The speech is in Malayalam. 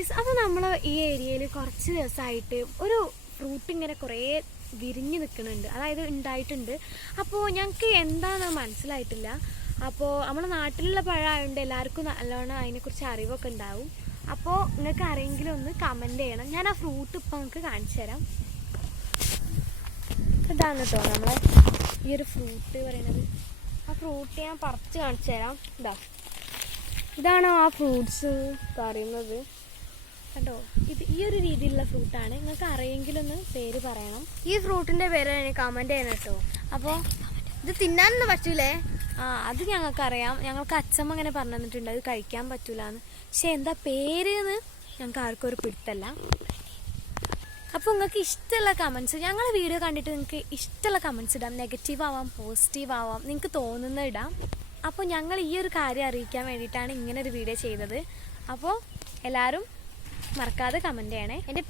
ഗൈസ്, അപ്പോൾ നമ്മൾ ഈ ഏരിയയിൽ കുറച്ച് ദിവസമായിട്ട് ഒരു ഫ്രൂട്ട് ഇങ്ങനെ കുറേ വിരിഞ്ഞ് നിൽക്കുന്നുണ്ട്, അതായത് ഉണ്ടായിട്ടുണ്ട്. അപ്പോൾ ഞങ്ങൾക്ക് എന്താണെന്ന് മനസ്സിലായിട്ടില്ല. അപ്പോൾ നമ്മുടെ നാട്ടിലുള്ള പഴമായതുകൊണ്ട് എല്ലാവർക്കും നല്ലോണം അതിനെക്കുറിച്ച് അറിവൊക്കെ ഉണ്ടാവും. അപ്പോൾ നിങ്ങൾക്ക് ആരെങ്കിലും ഒന്ന് കമൻറ്റ് ചെയ്യണം. ഞാൻ ആ ഫ്രൂട്ട് ഇപ്പോൾ നിങ്ങൾക്ക് കാണിച്ചു തരാം. ഇതാണ് കേട്ടോ നമ്മളെ ഈ ഒരു ഫ്രൂട്ട് പറയുന്നത്. ആ ഫ്രൂട്ട് ഞാൻ പറിച്ച് കാണിച്ചു തരാം. ഇതാണ് ആ ഫ്രൂട്ട്സ് പറയുന്നത് കേട്ടോ. ഈ ഒരു രീതിയിലുള്ള ഫ്രൂട്ടാണ്. നിങ്ങൾക്ക് അറിയെങ്കിലൊന്ന് പേര് പറയണം. ഈ ഫ്രൂട്ടിൻ്റെ പേര് കമൻറ്റ് ചെയ്യണം കേട്ടോ. അപ്പോൾ ഇത് തിന്നാനൊന്നും പറ്റൂലേ? അത് ഞങ്ങൾക്കറിയാം. ഞങ്ങൾക്ക് അച്ഛമ്മ ഇങ്ങനെ പറഞ്ഞു തന്നിട്ടുണ്ട് അത് കഴിക്കാൻ പറ്റൂലെന്ന്. പക്ഷെ എന്താ പേര് എന്ന് ഞങ്ങൾക്ക് ആർക്കും ഒരു പിടുത്തല്ല. അപ്പോൾ നിങ്ങൾക്ക് ഇഷ്ടമുള്ള കമൻറ്റ്സ്, ഞങ്ങളുടെ വീഡിയോ കണ്ടിട്ട് നിങ്ങൾക്ക് ഇഷ്ടമുള്ള കമൻറ്റ്സ് ഇടാം. നെഗറ്റീവ് ആവാം, പോസിറ്റീവ് ആവാം, നിങ്ങൾക്ക് തോന്നുന്നത് ഇടാം. അപ്പോൾ ഞങ്ങൾ ഈ ഒരു കാര്യം അറിയിക്കാൻ വേണ്ടിയിട്ടാണ് ഇങ്ങനെ ഒരു വീഡിയോ ചെയ്തത്. അപ്പോൾ എല്ലാവരും മറക്കാതെ കമൻറ്റ് ചെയ്യണേ. എൻ്റെ